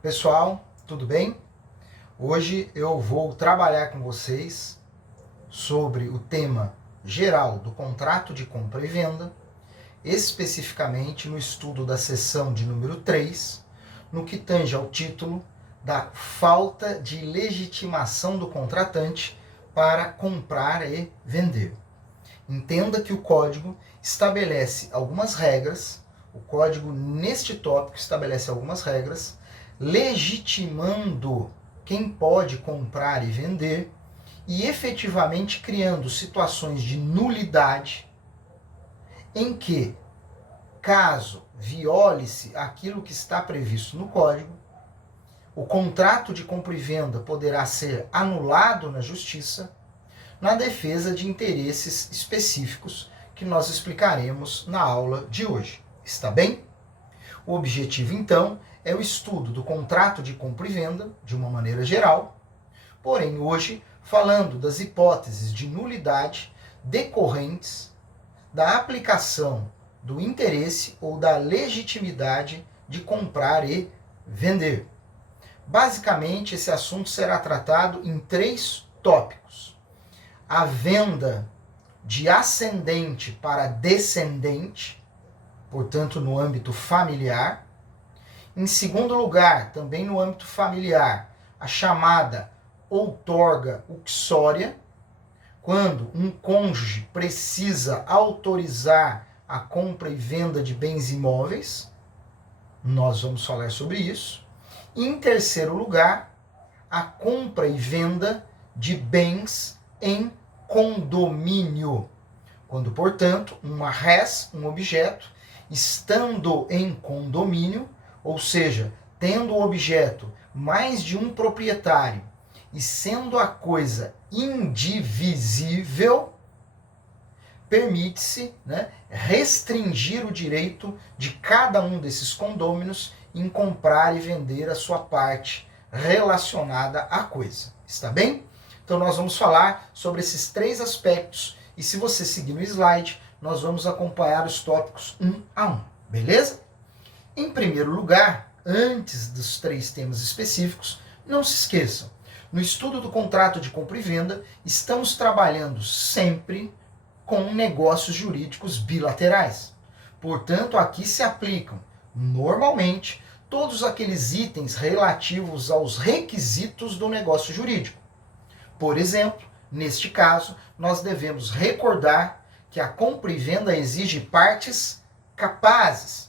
Pessoal, tudo bem? Hoje eu vou trabalhar com vocês sobre o tema geral do contrato de compra e venda, especificamente no estudo da seção de número 3, no que tange ao título da falta de legitimação do contratante para comprar e vender. Entenda que o código estabelece algumas regras, o código neste tópico estabelece algumas regras, legitimando quem pode comprar e vender e efetivamente criando situações de nulidade em que, caso viole-se aquilo que está previsto no código, o contrato de compra e venda poderá ser anulado na justiça na defesa de interesses específicos que nós explicaremos na aula de hoje. Está bem? O objetivo, então, é o estudo do contrato de compra e venda, de uma maneira geral, porém, hoje, falando das hipóteses de nulidade decorrentes da aplicação do interesse ou da legitimidade de comprar e vender. Basicamente, esse assunto será tratado em 3 tópicos. A venda de ascendente para descendente, portanto, no âmbito familiar. Em segundo lugar, também no âmbito familiar, a chamada outorga uxória, quando um cônjuge precisa autorizar a compra e venda de bens imóveis. Nós vamos falar sobre isso. E, em terceiro lugar, a compra e venda de bens em condomínio, quando, portanto, uma res, um objeto, estando em condomínio, ou seja, tendo o objeto mais de um proprietário e sendo a coisa indivisível, permite-se, restringir o direito de cada um desses condôminos em comprar e vender a sua parte relacionada à coisa. Está bem? Então nós vamos falar sobre esses 3 aspectos e, se você seguir no slide, nós vamos acompanhar os tópicos um a um, beleza? Em primeiro lugar, antes dos 3 temas específicos, não se esqueçam, no estudo do contrato de compra e venda, estamos trabalhando sempre com negócios jurídicos bilaterais. Portanto, aqui se aplicam, normalmente, todos aqueles itens relativos aos requisitos do negócio jurídico. Por exemplo, neste caso, nós devemos recordar que a compra e venda exige partes capazes.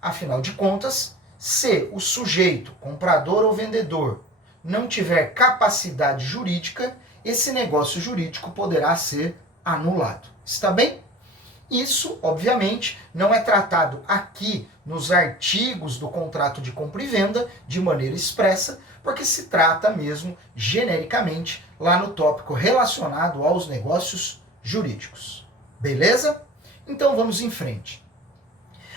Afinal de contas, se o sujeito, comprador ou vendedor, não tiver capacidade jurídica, esse negócio jurídico poderá ser anulado. Está bem? Isso, obviamente, não é tratado aqui nos artigos do contrato de compra e venda de maneira expressa, porque se trata mesmo genericamente lá no tópico relacionado aos negócios jurídicos. Beleza? Então vamos em frente.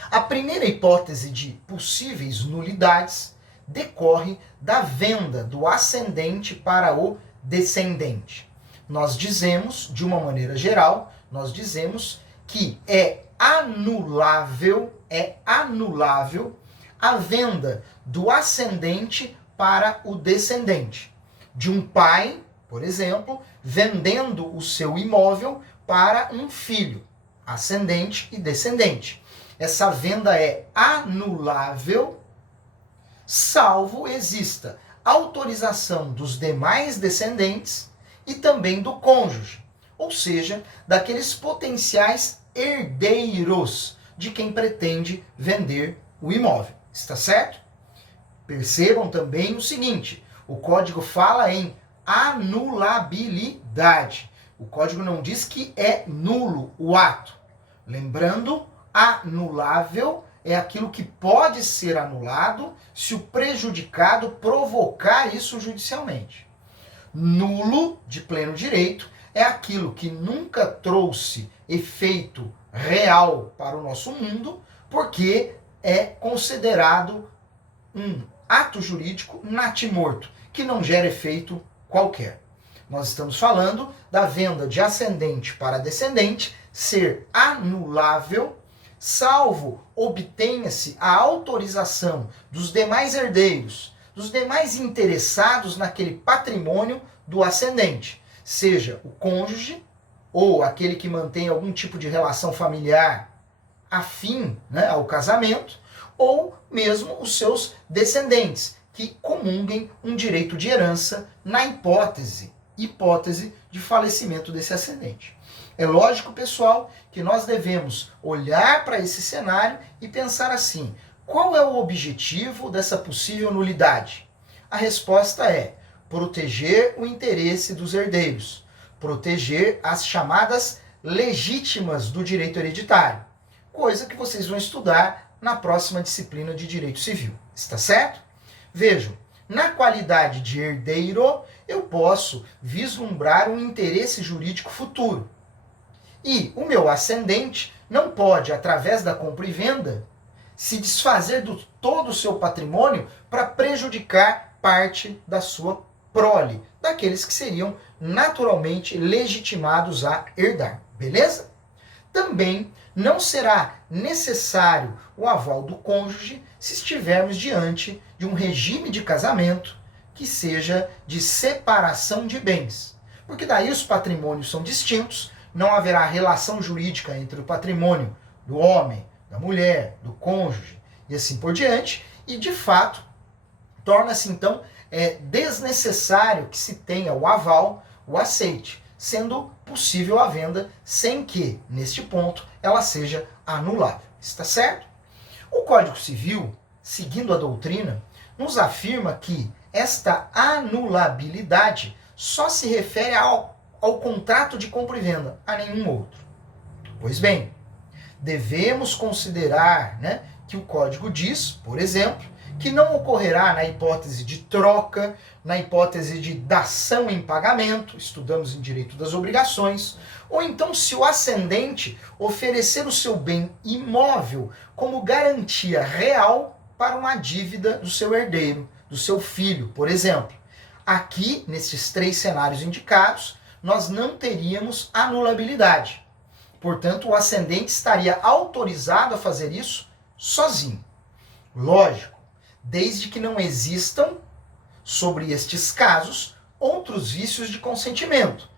A primeira hipótese de possíveis nulidades decorre da venda do ascendente para o descendente. Nós dizemos, de uma maneira geral, nós dizemos que é anulável a venda do ascendente para o descendente. De um pai, por exemplo, vendendo o seu imóvel para um filho, ascendente e descendente. Essa venda é anulável, salvo exista autorização dos demais descendentes e também do cônjuge, ou seja, daqueles potenciais herdeiros de quem pretende vender o imóvel. Está certo? Percebam também o seguinte, o código fala em anulabilidade. O código não diz que é nulo o ato. Lembrando, anulável é aquilo que pode ser anulado se o prejudicado provocar isso judicialmente. Nulo, de pleno direito, é aquilo que nunca trouxe efeito real para o nosso mundo, porque é considerado um ato jurídico natimorto, que não gera efeito qualquer. Nós estamos falando da venda de ascendente para descendente ser anulável, salvo obtenha-se a autorização dos demais herdeiros, dos demais interessados naquele patrimônio do ascendente, seja o cônjuge ou aquele que mantém algum tipo de relação familiar afim, né, ao casamento, ou mesmo os seus descendentes, que comunguem um direito de herança na hipótese de falecimento desse ascendente. É lógico, pessoal, que nós devemos olhar para esse cenário e pensar assim: qual é o objetivo dessa possível nulidade? A resposta é proteger o interesse dos herdeiros, proteger as chamadas legítimas do direito hereditário, coisa que vocês vão estudar na próxima disciplina de Direito Civil. Está certo? Vejam, na qualidade de herdeiro, eu posso vislumbrar um interesse jurídico futuro. E o meu ascendente não pode, através da compra e venda, se desfazer de todo o seu patrimônio para prejudicar parte da sua prole, daqueles que seriam naturalmente legitimados a herdar. Beleza? Também não será necessário o aval do cônjuge se estivermos diante de um regime de casamento que seja de separação de bens. Porque daí os patrimônios são distintos, não haverá relação jurídica entre o patrimônio do homem, da mulher, do cônjuge e assim por diante, e de fato torna-se então desnecessário que se tenha o aval, o aceite, sendo possível a venda sem que, neste ponto, ela seja anulável. Está certo? O Código Civil, seguindo a doutrina, nos afirma que esta anulabilidade só se refere ao contrato de compra e venda, a nenhum outro. Pois bem, devemos considerar, né, que o Código diz, por exemplo, que não ocorrerá na hipótese de troca, na hipótese de dação em pagamento, estudamos em direito das obrigações, ou então se o ascendente oferecer o seu bem imóvel como garantia real para uma dívida do seu herdeiro, do seu filho, por exemplo. Aqui, nesses três cenários indicados, nós não teríamos anulabilidade. Portanto, o ascendente estaria autorizado a fazer isso sozinho. Lógico, desde que não existam, sobre estes casos, outros vícios de consentimento,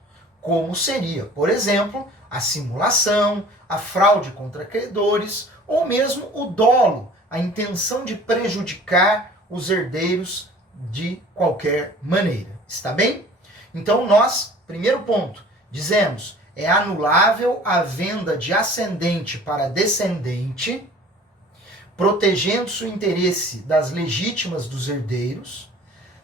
como seria, por exemplo, a simulação, a fraude contra credores, ou mesmo o dolo, a intenção de prejudicar os herdeiros de qualquer maneira. Está bem? Então nós, primeiro ponto, dizemos, é anulável a venda de ascendente para descendente, protegendo-se o interesse das legítimas dos herdeiros,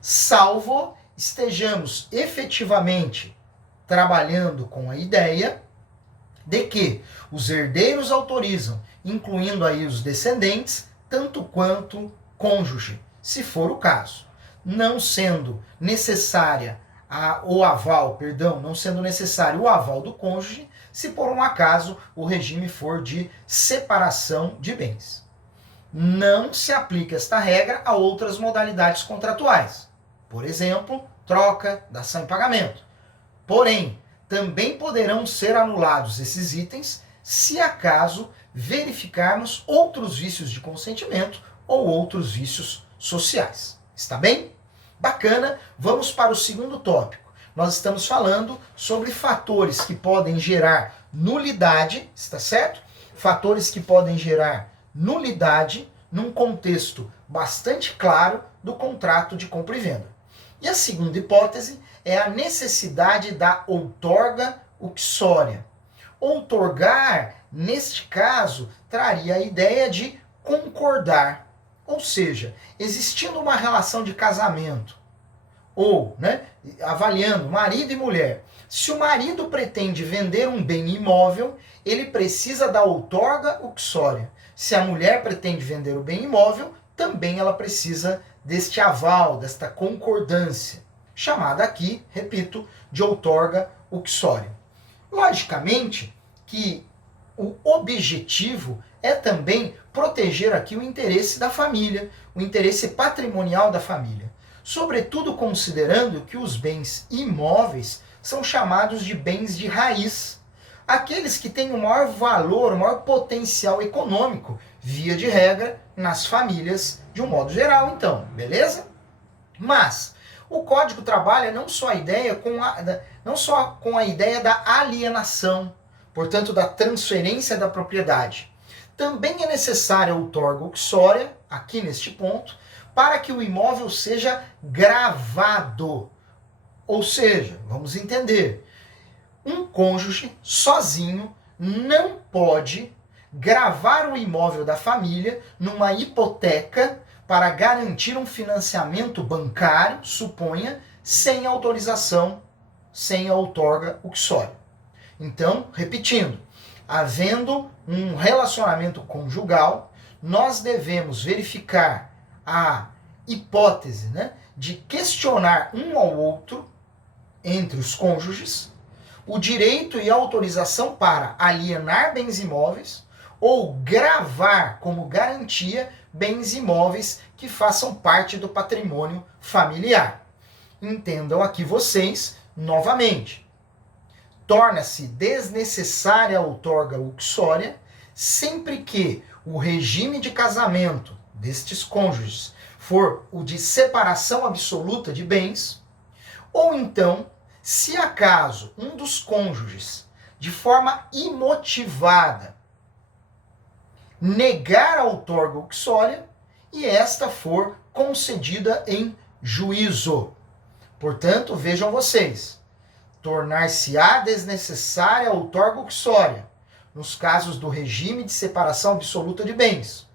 salvo estejamos efetivamente trabalhando com a ideia de que os herdeiros autorizam, incluindo aí os descendentes, tanto quanto cônjuge, se for o caso. Não sendo necessária não sendo necessário o aval do cônjuge, se por um acaso o regime for de separação de bens. Não se aplica esta regra a outras modalidades contratuais. Por exemplo, troca, dação em pagamento. Porém, também poderão ser anulados esses itens se acaso verificarmos outros vícios de consentimento ou outros vícios sociais. Está bem? Bacana, vamos para o segundo tópico. Nós estamos falando sobre fatores que podem gerar nulidade, está certo? Fatores que podem gerar nulidade num contexto bastante claro do contrato de compra e venda. E a segunda hipótese é a necessidade da outorga uxória. Outorgar, neste caso, traria a ideia de concordar. Ou seja, existindo uma relação de casamento, ou, avaliando marido e mulher, se o marido pretende vender um bem imóvel, ele precisa da outorga uxória. Se a mulher pretende vender o bem imóvel, também ela precisa deste aval, desta concordância, chamada aqui, repito, de outorga uxória. Logicamente que o objetivo é também proteger aqui o interesse da família, o interesse patrimonial da família. Sobretudo considerando que os bens imóveis são chamados de bens de raiz. aqueles que têm o maior valor, o maior potencial econômico, via de regra, nas famílias de um modo geral, então, beleza? Mas o código trabalha não só com a ideia da alienação, portanto da transferência da propriedade. Também é necessária a outorga uxória, aqui neste ponto, para que o imóvel seja gravado. Ou seja, vamos entender, um cônjuge sozinho não pode gravar o imóvel da família numa hipoteca para garantir um financiamento bancário, suponha, sem autorização, sem a outorga uxória. Então, repetindo, havendo um relacionamento conjugal, nós devemos verificar a hipótese, né, de questionar um ao outro, entre os cônjuges, o direito e a autorização para alienar bens imóveis ou gravar como garantia bens imóveis que façam parte do patrimônio familiar. Entendam aqui vocês, novamente, torna-se desnecessária a outorga uxória sempre que o regime de casamento destes cônjuges for o de separação absoluta de bens, ou então, se acaso um dos cônjuges, de forma imotivada, negar a outorga uxória e esta for concedida em juízo. Portanto, vejam vocês, tornar-se-á desnecessária a outorga uxória nos casos do regime de separação absoluta de bens.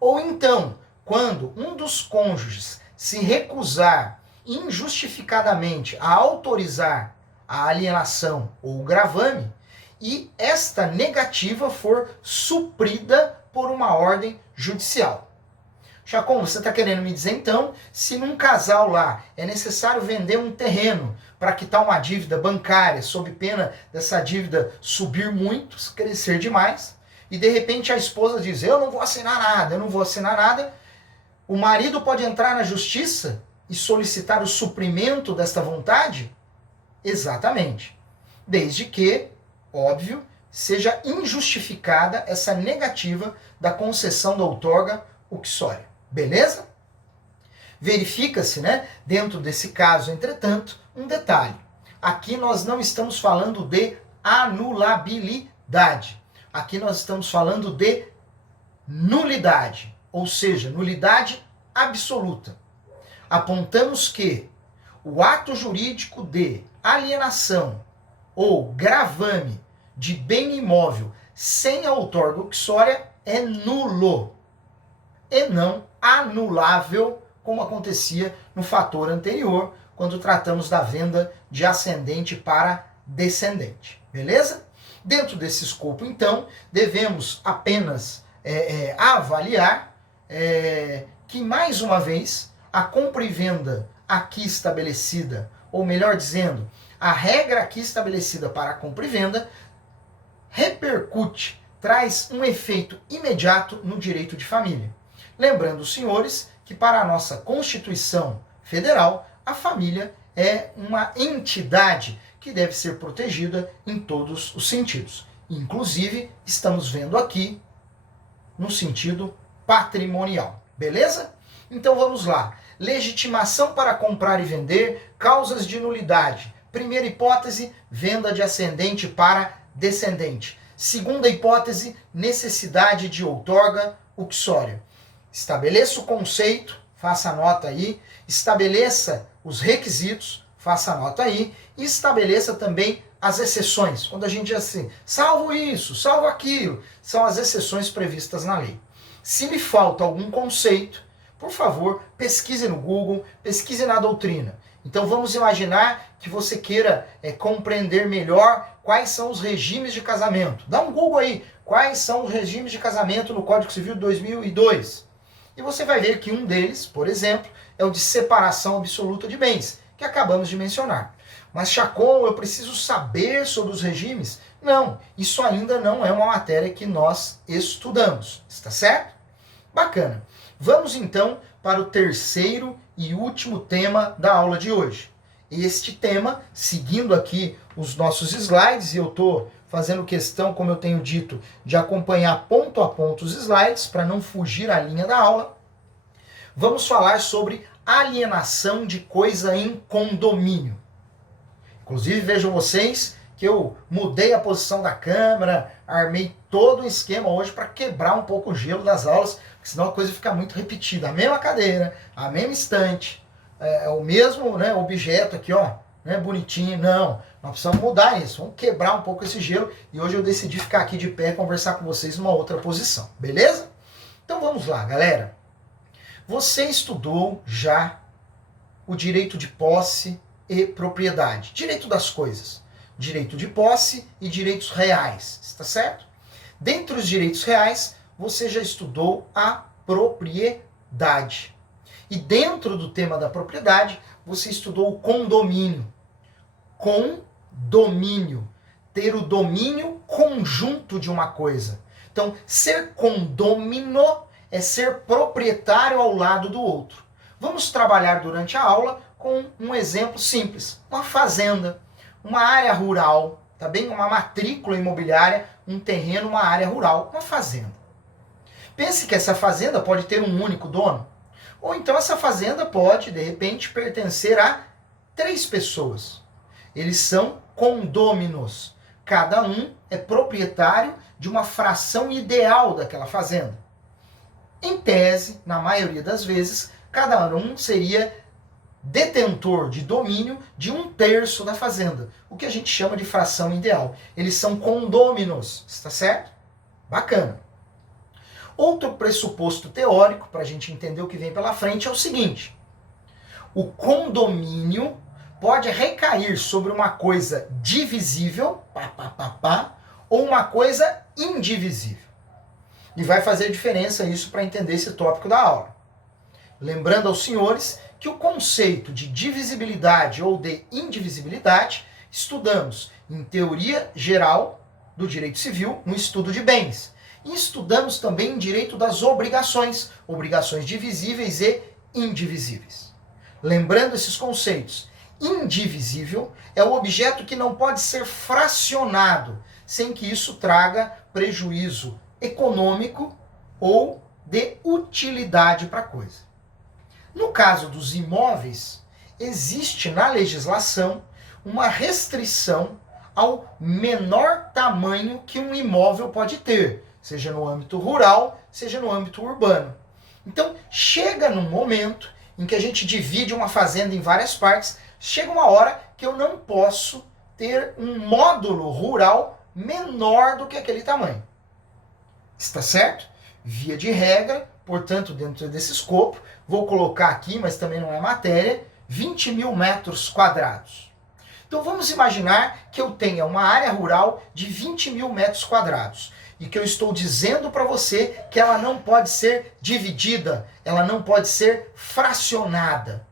Ou então, quando um dos cônjuges se recusar injustificadamente a autorizar a alienação ou o gravame e esta negativa for suprida por uma ordem judicial. Chacon, você está querendo me dizer então, se num casal lá é necessário vender um terreno para quitar uma dívida bancária, sob pena dessa dívida subir muito, crescer demais, e de repente a esposa diz, eu não vou assinar nada, o marido pode entrar na justiça e solicitar o suprimento desta vontade? Exatamente. Desde que, óbvio, seja injustificada essa negativa da concessão da outorga uxória. Beleza? Verifica-se, né, dentro desse caso, entretanto, um detalhe. Aqui nós não estamos falando de anulabilidade. Aqui nós estamos falando de nulidade, ou seja, nulidade absoluta. Apontamos que o ato jurídico de alienação ou gravame de bem imóvel sem a outorga uxória é nulo e não anulável, como acontecia no fator anterior, quando tratamos da venda de ascendente para descendente. Beleza? Dentro desse escopo, então, devemos apenas avaliar que, mais uma vez, a compra e venda aqui estabelecida, ou melhor dizendo, a regra aqui estabelecida para a compra e venda, repercute, traz um efeito imediato no direito de família. Lembrando, senhores, que para a nossa Constituição Federal, a família é uma entidade que deve ser protegida em todos os sentidos. Inclusive, estamos vendo aqui no sentido patrimonial. Beleza? Então vamos lá. Legitimação para comprar e vender, causas de nulidade. Primeira hipótese, venda de ascendente para descendente. Segunda hipótese, necessidade de outorga uxória. Estabeleça o conceito, faça a nota aí. Estabeleça os requisitos, faça a nota aí. E estabeleça também as exceções. Quando a gente diz assim, salvo isso, salvo aquilo, são as exceções previstas na lei. Se lhe falta algum conceito, por favor, pesquise no Google, pesquise na doutrina. Então vamos imaginar que você queira compreender melhor quais são os regimes de casamento. Dá um Google aí, quais são os regimes de casamento no Código Civil de 2002. E você vai ver que um deles, por exemplo, é o de separação absoluta de bens, que acabamos de mencionar. Mas, Chacon, eu preciso saber sobre os regimes? Não, isso ainda não é uma matéria que nós estudamos, está certo? Bacana. Vamos então para o terceiro e último tema da aula de hoje. Este tema, seguindo aqui os nossos slides, e eu estou fazendo questão, como eu tenho dito, de acompanhar ponto a ponto os slides, para não fugir a linha da aula. Vamos falar sobre alienação de coisa em condomínio. Inclusive, vejam vocês que eu mudei a posição da câmera, armei todo o esquema hoje para quebrar um pouco o gelo das aulas, porque senão a coisa fica muito repetida. A mesma cadeira, a mesma estante, o mesmo, né, objeto aqui, ó, né, bonitinho. Não, nós precisamos mudar isso, vamos quebrar um pouco esse gelo. E hoje eu decidi ficar aqui de pé e conversar com vocês numa outra posição, beleza? Então vamos lá, galera. Você estudou já o direito de posse e propriedade, direito das coisas, direito de posse e direitos reais, está certo? Dentre os direitos reais, você já estudou a propriedade. E dentro do tema da propriedade, você estudou o condomínio. Condomínio, ter o domínio conjunto de uma coisa. Então, ser condômino é ser proprietário ao lado do outro. Vamos trabalhar durante a aula com um exemplo simples. Uma fazenda, uma área rural, tá bem? Uma matrícula imobiliária, um terreno, uma área rural, uma fazenda. Pense que essa fazenda pode ter um único dono. Ou então essa fazenda pode, de repente, pertencer a 3 pessoas. Eles são condôminos. Cada um é proprietário de uma fração ideal daquela fazenda. Em tese, na maioria das vezes, cada um seria detentor de domínio de 1/3 da fazenda, o que a gente chama de fração ideal. Eles são condôminos, está certo? Bacana. Outro pressuposto teórico, para a gente entender o que vem pela frente, é o seguinte: o condomínio pode recair sobre uma coisa divisível, ou uma coisa indivisível. E vai fazer diferença isso para entender esse tópico da aula. Lembrando aos senhores que o conceito de divisibilidade ou de indivisibilidade estudamos em teoria geral do direito civil, no estudo de bens. E estudamos também em direito das obrigações, obrigações divisíveis e indivisíveis. Lembrando esses conceitos, indivisível é o objeto que não pode ser fracionado, sem que isso traga prejuízo econômico ou de utilidade para a coisa. No caso dos imóveis, existe na legislação uma restrição ao menor tamanho que um imóvel pode ter, seja no âmbito rural, seja no âmbito urbano. Então, chega num momento em que a gente divide uma fazenda em várias partes, chega uma hora que eu não posso ter um módulo rural menor do que aquele tamanho. Está certo? Via de regra, portanto, dentro desse escopo, vou colocar aqui, mas também não é matéria, 20.000 metros quadrados. Então vamos imaginar que eu tenha uma área rural de 20.000 metros quadrados e que eu estou dizendo para você que ela não pode ser dividida, ela não pode ser fracionada.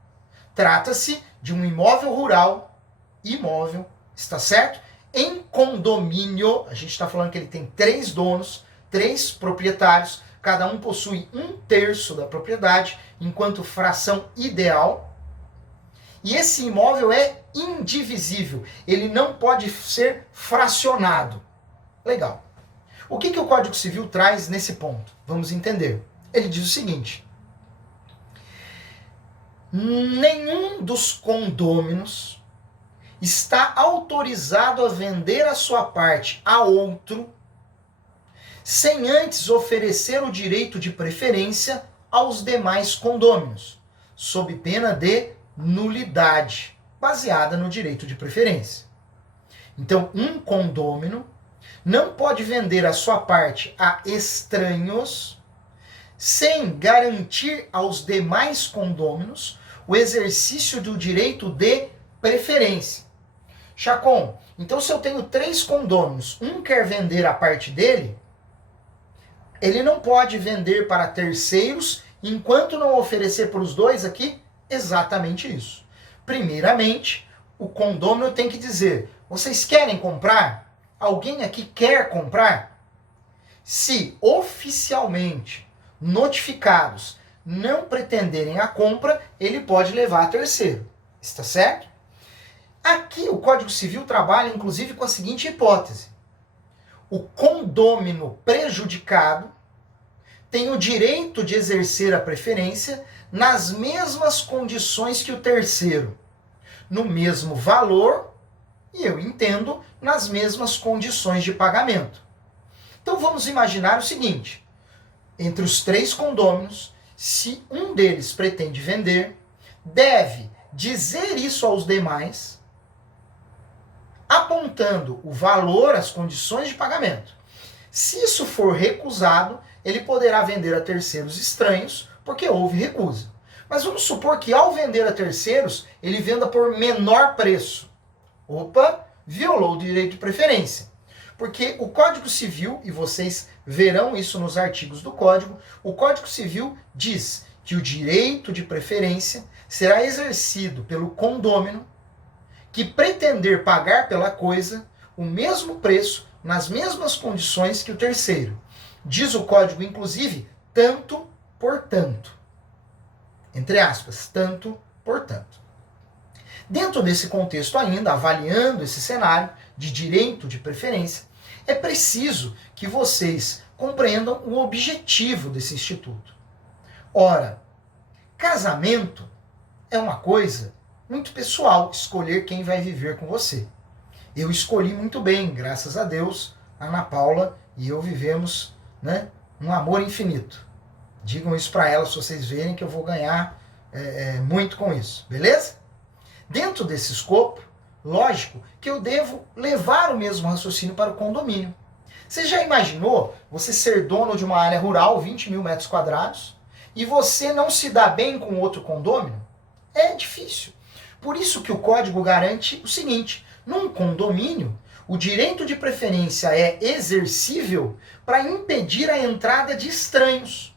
Trata-se de um imóvel rural, imóvel, está certo? Em condomínio, a gente está falando que ele tem 3 donos, 3 proprietários, cada um possui 1/3 da propriedade, enquanto fração ideal. E esse imóvel é indivisível, ele não pode ser fracionado. Legal. O que o Código Civil traz nesse ponto? Vamos entender. Ele diz o seguinte: nenhum dos condôminos está autorizado a vender a sua parte a outro sem antes oferecer o direito de preferência aos demais condôminos, sob pena de nulidade, baseada no direito de preferência. Então, um condômino não pode vender a sua parte a estranhos sem garantir aos demais condôminos o exercício do direito de preferência. Chacon, então se eu tenho 3 condôminos, um quer vender a parte dele, ele não pode vender para terceiros enquanto não oferecer para os 2 aqui exatamente isso. Primeiramente, o condômino tem que dizer: vocês querem comprar? Alguém aqui quer comprar? Se oficialmente notificados não pretenderem a compra, ele pode levar a terceiro. Está certo? Aqui o Código Civil trabalha inclusive com a seguinte hipótese: o condômino prejudicado tem o direito de exercer a preferência nas mesmas condições que o terceiro, no mesmo valor e, eu entendo, nas mesmas condições de pagamento. Então vamos imaginar o seguinte: entre os 3 condôminos, se um deles pretende vender, deve dizer isso aos demais, apontando o valor, as condições de pagamento. Se isso for recusado, ele poderá vender a terceiros estranhos, porque houve recusa. Mas vamos supor que ao vender a terceiros, ele venda por menor preço. Opa, violou o direito de preferência. Porque o Código Civil, e vocês verão isso nos artigos do Código, o Código Civil diz que o direito de preferência será exercido pelo condômino que pretender pagar pela coisa o mesmo preço nas mesmas condições que o terceiro. Diz o Código, inclusive, tanto por tanto. Entre aspas, tanto por tanto. Dentro desse contexto ainda, avaliando esse cenário de direito de preferência, é preciso que vocês compreendam o objetivo desse instituto. Ora, casamento é uma coisa muito pessoal, escolher quem vai viver com você. Eu escolhi muito bem, graças a Deus, a Ana Paula e eu vivemos, né, um amor infinito. Digam isso para ela, se vocês verem que eu vou ganhar muito com isso, beleza? Dentro desse escopo, lógico que eu devo levar o mesmo raciocínio para o condomínio. Você já imaginou você ser dono de uma área rural, 20 mil metros quadrados, e você não se dá bem com outro condômino? É difícil. Por isso que o código garante o seguinte: num condomínio, o direito de preferência é exercível para impedir a entrada de estranhos.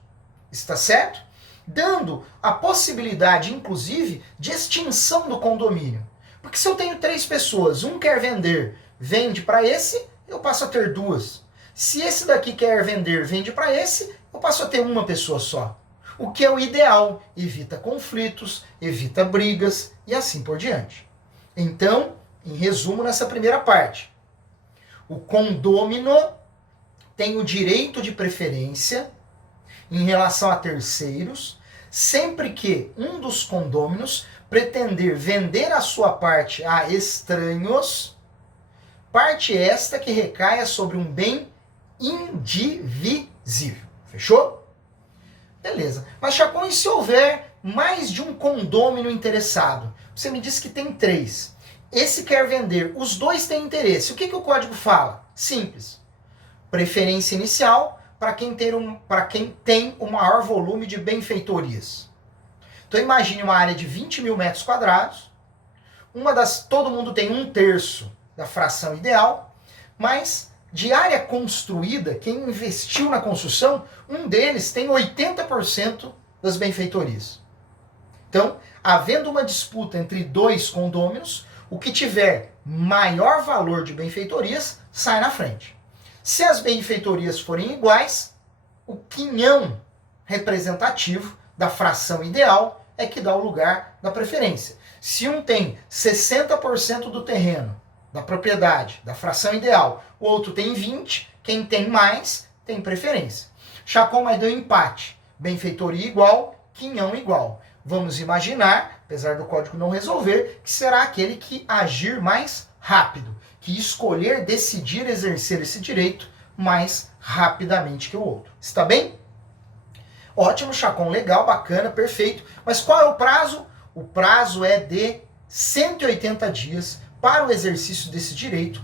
Está certo? Dando a possibilidade, inclusive, de extinção do condomínio. Porque se eu tenho 3 pessoas, um quer vender, vende para esse, eu passo a ter 2. Se esse daqui quer vender, vende para esse, eu passo a ter uma pessoa só. O que é o ideal, evita conflitos, evita brigas e assim por diante. Então, em resumo, nessa primeira parte, o condômino tem o direito de preferência em relação a terceiros, sempre que um dos condôminos pretender vender a sua parte a estranhos, parte esta que recaia sobre um bem indivisível. Fechou? Beleza. Mas, Chacon, e se houver mais de um condômino interessado? Você me disse que tem 3. Esse quer vender, os 2 têm interesse. O que o código fala? Simples. Preferência inicial para quem tem o maior volume de benfeitorias. Então imagine uma área de 20 mil metros quadrados, todo mundo tem 1/3 da fração ideal, mas de área construída, quem investiu na construção, um deles tem 80% das benfeitorias. Então, havendo uma disputa entre 2 condôminos, o que tiver maior valor de benfeitorias sai na frente. Se as benfeitorias forem iguais, o quinhão representativo da fração ideal é que dá o lugar da preferência. Se um tem 60% do terreno, da propriedade, da fração ideal, o outro tem 20%, quem tem mais tem preferência. Chacon, mas deu empate. Benfeitoria igual, quinhão igual. Vamos imaginar, apesar do código não resolver, que será aquele que agir mais rápido, que escolher, decidir exercer esse direito mais rapidamente que o outro. Está bem? Ótimo, Chacon, legal, bacana, perfeito. Mas qual é o prazo? O prazo é de 180 dias para o exercício desse direito,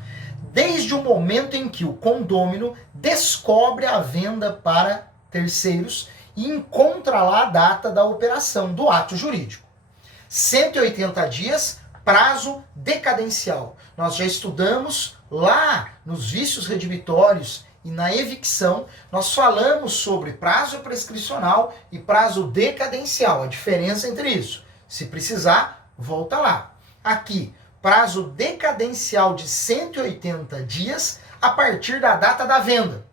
desde o momento em que o condômino descobre a venda para terceiros e encontra lá a data da operação, do ato jurídico. 180 dias, prazo decadencial. Nós já estudamos lá nos vícios redivitórios e na evicção, nós falamos sobre prazo prescricional e prazo decadencial, a diferença entre isso. Se precisar, volta lá. Aqui, prazo decadencial de 180 dias a partir da data da venda.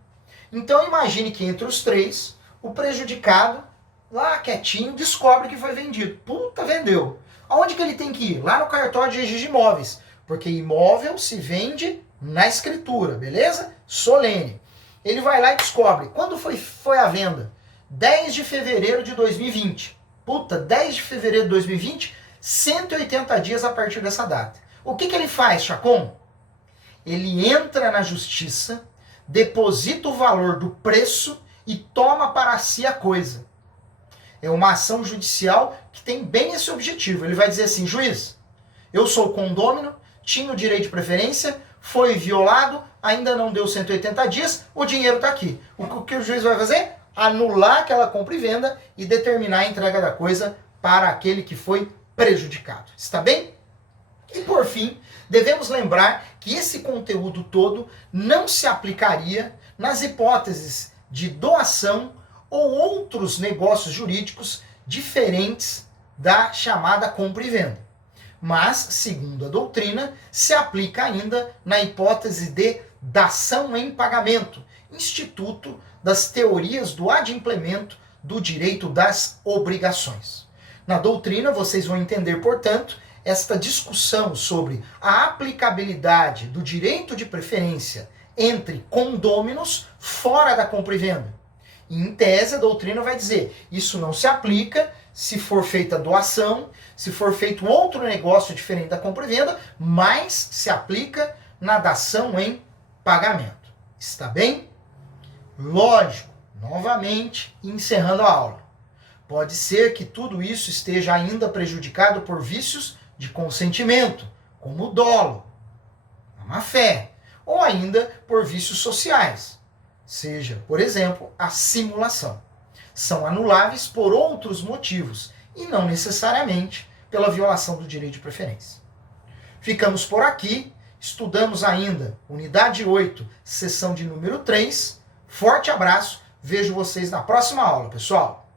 Então imagine que entre os 3, o prejudicado, lá quietinho, descobre que foi vendido. Puta, vendeu. Aonde que ele tem que ir? Lá no cartório de registro de imóveis. Porque imóvel se vende na escritura, beleza? Solene. Ele vai lá e descobre. Quando foi a venda? 10 de fevereiro de 2020. Puta, 10 de fevereiro de 2020, 180 dias a partir dessa data. O que ele faz, Chacon? Ele entra na justiça, deposita o valor do preço e toma para si a coisa. É uma ação judicial que tem bem esse objetivo. Ele vai dizer assim, juiz, eu sou condômino, tinha o direito de preferência, foi violado, ainda não deu 180 dias, o dinheiro está aqui. O que o juiz vai fazer? Anular aquela compra e venda e determinar a entrega da coisa para aquele que foi prejudicado. Está bem? E por fim, devemos lembrar que esse conteúdo todo não se aplicaria nas hipóteses de doação ou outros negócios jurídicos diferentes da chamada compra e venda. Mas, segundo a doutrina, se aplica ainda na hipótese de dação em pagamento, instituto das teorias do adimplemento do direito das obrigações. Na doutrina, vocês vão entender, portanto, esta discussão sobre a aplicabilidade do direito de preferência entre condôminos fora da compra e venda. E, em tese, a doutrina vai dizer, isso não se aplica se for feita doação, se for feito outro negócio diferente da compra e venda, mas se aplica na dação em pagamento. Está bem? Lógico, novamente, encerrando a aula. Pode ser que tudo isso esteja ainda prejudicado por vícios de consentimento, como o dolo, a má-fé, ou ainda por vícios sociais, seja, por exemplo, a simulação. São anuláveis por outros motivos e não necessariamente pela violação do direito de preferência. Ficamos por aqui, estudamos ainda unidade 8, sessão de número 3. Forte abraço, vejo vocês na próxima aula, pessoal!